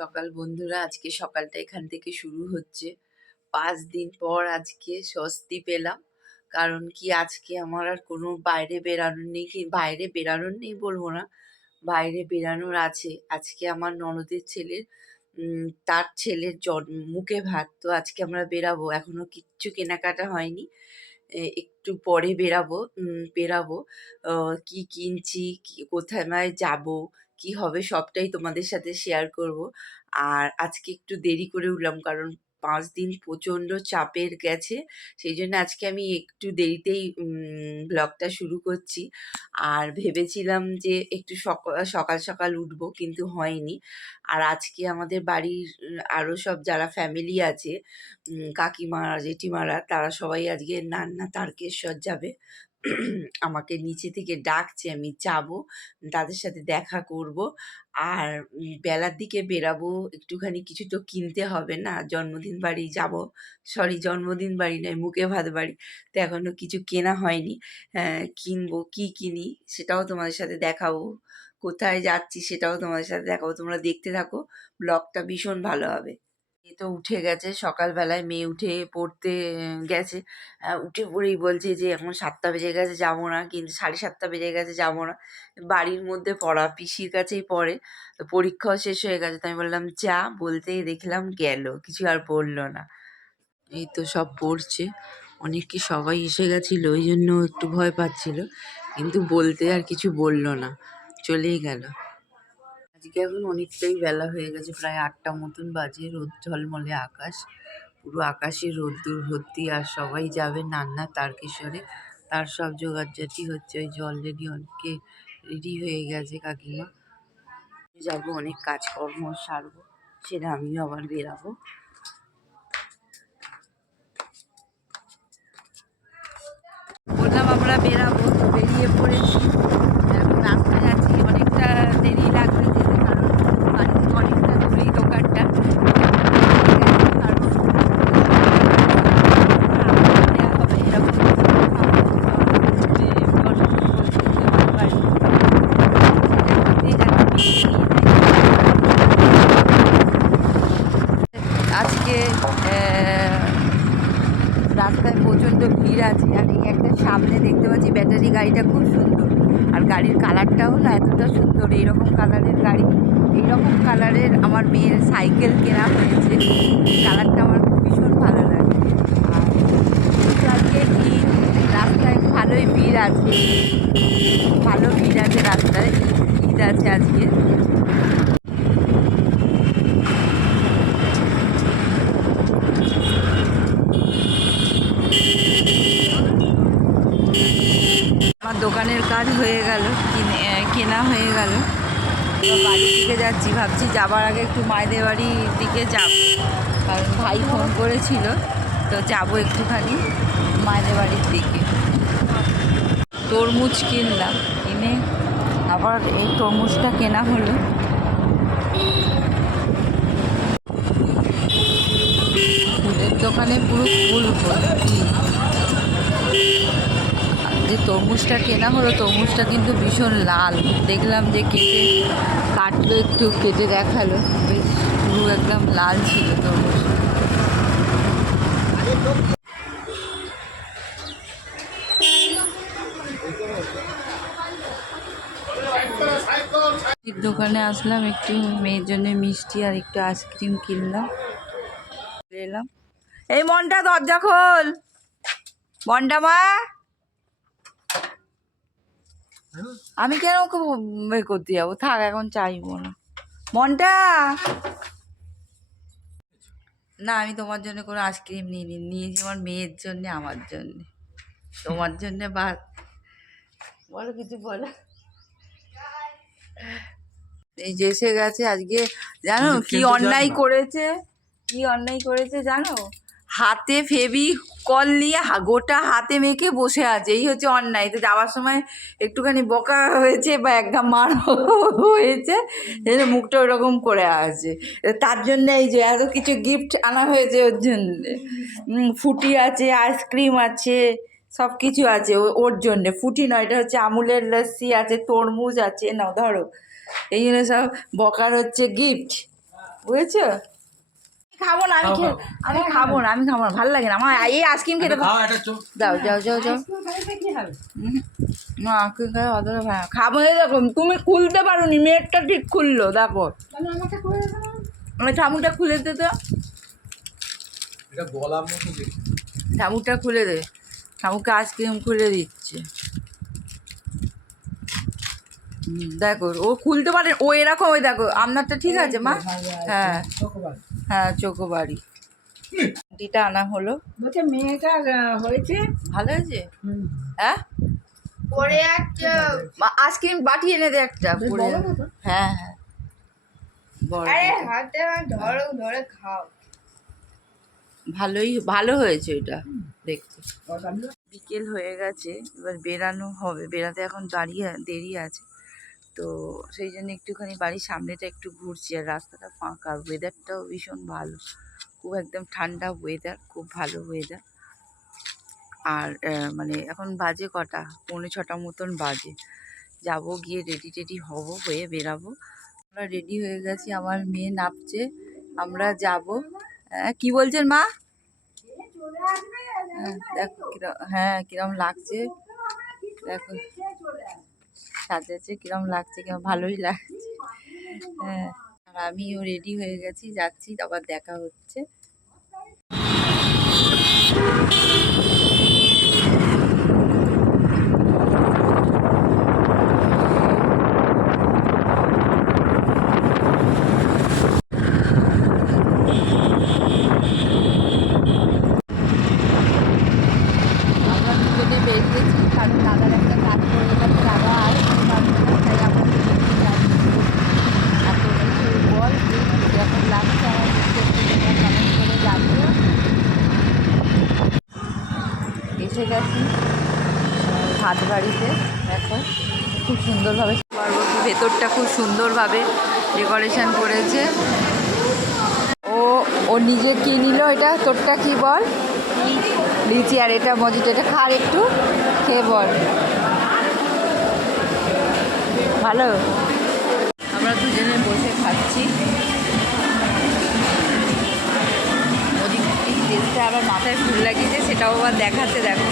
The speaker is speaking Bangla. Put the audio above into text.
সকাল বন্ধুরা, আজকে সকালটা এখান থেকে শুরু হচ্ছে। ৫ দিন পর আজকে স্বস্তি পেলাম। কারণ কি, আজকে আমার আর কোনো বাইরে বেরানোর নেই, কি বাইরে বেরানোর নেই বলবো না, বাইরে বেরানোর আছে। আজকে আমার ননদের ছেলের তার ছেলের মুখে ভাত। তো আজকে আমরা বেরাবো, এখনো কিচ্ছু কেনাকাটা হয়নি। একটু পরে বেরাবো। কি কিনছি, কোথায় যাবো, কি হবে সবটাই তোমাদের সাথে শেয়ার করব। আর আজকে একটু দেরি করে উঠলাম, কারণ ৫ দিন প্রচণ্ড চাপের গেছে। সেই জন্য আজকে আমি একটু দেরিতেই ব্লগটা শুরু করছি। আর ভেবেছিলাম যে একটু সকাল সকাল উঠবো, কিন্তু হয়নি। আর আজকে আমাদের বাড়ির আরও সব যারা ফ্যামিলি আছে, কাকিমা জেঠিমারা, তারা সবাই আজকে নান্না তারকেশ্বর যাবে। আমাকে নিচে থেকে ডাকছে, আমি যাব, তাদের সাথে দেখা করব। আর বেলার দিকে বেরাবো, একটুখানি কিছু তো কিনতে হবে না, জন্মদিন বাড়ি যাব। সরি, জন্মদিন বাড়ি নয়, মুখে ভাত বাড়ি। তো এখনও কিছু কেনা হয়নি। কিনবো, কি কিনি সেটাও তোমাদের সাথে দেখাবো, কোথায় যাচ্ছি সেটাও তোমাদের সাথে দেখাবো। তোমরা দেখতে থাকো, ব্লগটা ভীষণ ভালো হবে। মেয়ে তো উঠে গেছে, সকালবেলায় মেয়ে উঠে পড়তে গেছে। উঠে পড়েই বলছে যে এখন ৭টা বেজে গেছে, যাবো না, কিন্তু ৭:৩০ বেজে গেছে, যাবো না। বাড়ির মধ্যে পড়া, পিসির কাছেই পড়ে। তো পরীক্ষাও শেষ হয়ে গেছে, তো আমি বললাম যা, বলতেই দেখলাম গেল, কিছু আর পড়লো না। এই তো সব পড়ছে, অনেকে সবাই এসে গেছিলো, ওই জন্য একটু ভয় পাচ্ছিল, কিন্তু বলতে আর কিছু বললো না, চলেই গেল। আজকে এখন অনেকটাই বেলা হয়ে গেছে, প্রায় ৮টা মতন বাজে। রোদ ঝলমলে আকাশ, পুরো আকাশে রোদ্দুর ভর্তি। আর সবাই যাবে নান্না তারকেশ্বরে, তার সব জোগাড়জাটি হচ্ছে। ওই যে অলরেডি অনেকে রেডি হয়ে গেছে কাকিমা। যাবো, অনেক কাজকর্ম সারবো, সেটা আমিও আবার বেরাবো। বললাম আমরা বেরাবো, তো বেরিয়ে পড়েছি। এখন রাস্তায় যাচ্ছি, অনেকটা দেরি লাগবে যেতে, কারণ বাড়িতে অনেকটা দূরেই দোকানটা। আজকে রাস্তায় প্রচণ্ড ভিড় আছে। আর এই একটা সামনে দেখতে পাচ্ছি ব্যাটারি গাড়িটা খুব সুন্দর, আর গাড়ির কালারটাও না এতটা সুন্দর। এইরকম কালারের গাড়ি, এইরকম কালারের আমার মেয়ের সাইকেল কেনা হয়েছে। কালারটা আমার ভীষণ ভালো লাগে। আর আজকে ভিড়, রাস্তায় ভালোই ভিড় আছে, ভালো ভিড় আছে রাস্তায়, ঈদ আছে আজকে। আমার দোকানের কাজ হয়ে গেল, কেনা হয়ে গেল। বাড়ির দিকে যাচ্ছি, ভাবছি যাবার আগে একটু মায়েদের বাড়ির দিকে যাব, কারণ ভাই ফোন করেছিল, তো যাবো একটুখানি মায়েদের বাড়ির দিকে। তরমুজ কিনলাম, কিনে আবার এই তরমুজটা কেনা হলো। ফুলের দোকানে পুরো ফুল ভর্তি। যে তরমুজটা কেনা হলো, তরমুজটা কিন্তু ভীষণ লাল। দেখলাম যে কাটলো, একটু কেটে দেখালো, বেশ পুরো একদম লাল ছিল তরমুজ। দোকানে আসলাম, একটু মেয়ের জন্য মিষ্টি আর একটু আইসক্রিম কিনলাম, এলাম। এই মনটা, দরজা খোল, মনটা মা। আমি কেন ওকে বের করতে যাবো, থাক, এখন চাইবো না। মনটা না, আমি তোমার জন্য কোনো আইসক্রিম নিয়েছি আমার মেয়ের জন্যে, আমার জন্যে, তোমার জন্যে। বা বলো, কিছু বলো। এই যে এসে গেছে আজকে, জানো কি অন্যায় করেছে, কি অন্যায় করেছে জানো? হাতে ফেভিকল নিয়ে গোটা হাতে মেখে বসে আছে, এই হচ্ছে অন্যায়। তো যাওয়ার সময় একটুখানি বকা হয়েছে বা একদম মার হয়েছে, মুখটা ওরকম করে আছে। তার জন্য এই যে এত কিছু গিফট আনা হয়েছে ওর জন্যে। ফুটি আছে, আইসক্রিম আছে, সব কিছু আছে ওর জন্যে। ফুটি নয়, এটা হচ্ছে আমুলের লস্যি আছে, তরমুজ আছে, নাও ধরো। এই জন্য সব বকার হচ্ছে গিফট। বুঝেছো? খাবো না, আমি খাবো না, ভালো লাগে না আমার এই আইসক্রিম খেতে। দাও যাও যাও যাও। না আইসক্রিম খাই অতটা ভালো খাবো না। দেখো তুমি খুলতে পারো নি, মেয়েরটা ঠিক খুললো দেখো। আমার ঠামুটা খুলে দে তো, ঠামুটা খুলে দে। ঠামুকে আইসক্রিম খুলে দিচ্ছে। দেখো ও খুলতে পারে, ও এরকম। ওই দেখো আপনারটা ঠিক আছে মা? হ্যাঁ হ্যাঁ চোকোবারি দিটা আনা হলো। বলছে মেয়েটা হয়েছে ভালো হয়েছে। হ্যাঁ পরে একটা আইসক্রিম বাটি এনে দে একটা পরে। হ্যাঁ হ্যাঁ বড় হাতে ধরো ধরে খাও। ভালো হয়েছে এটা দেখতে। বিকেল হয়ে গেছে, এবার বেরানো হবে। বেরাতে এখন দেরি আছে, তো সেই জন্য একটুখানি বাড়ির সামনেটা একটু ঘুরছি। আর রাস্তাটা ফাঁকা, ওয়েদারটাও ভীষণ ভালো, খুব একদম ঠান্ডা ওয়েদার, খুব ভালো ওয়েদার। আর মানে এখন বাজে কটা, 5:45 মতন বাজে। যাব গিয়ে রেডি টেডি হয়ে বেরাবো। আমরা রেডি হয়ে গেছি, আমার মেয়ে নাপছে, আমরা যাব। কি বলছেন মা? দেখো হ্যাঁ কিরম লাগছে, দেখো সাজাচ্ছে কিরম লাগছে, কিরম ভালোই লাগছে। হ্যাঁ আর আমিও রেডি হয়ে গেছি, যাচ্ছি, আবার দেখা হচ্ছে। আমরা দুজনে বেরিয়েছি, কারণ দাদার একটা কাজ করে গেছে, দাদা আর তাই আমরা এত কিছুর পর যখন লাগছে আমার কমেন্ট করে জানিও। এসে গেছি হাট বাড়িতে, দেখো খুব সুন্দরভাবে পার্বতী ভেতরটা খুব সুন্দরভাবে ডেকোরেশন করেছে। ও নিজে কি নিল, এটা তোরটা কি বল? লিচি। আর এটা মজিটা, এটা খার একটু খেয়ে বল ভালো। আমরা দুজনে বসে খাচ্ছি। মজি টেস্টে আবার মাথায় ফুল লাগিয়েছে, সেটাও আবার দেখাচ্ছে, দেখো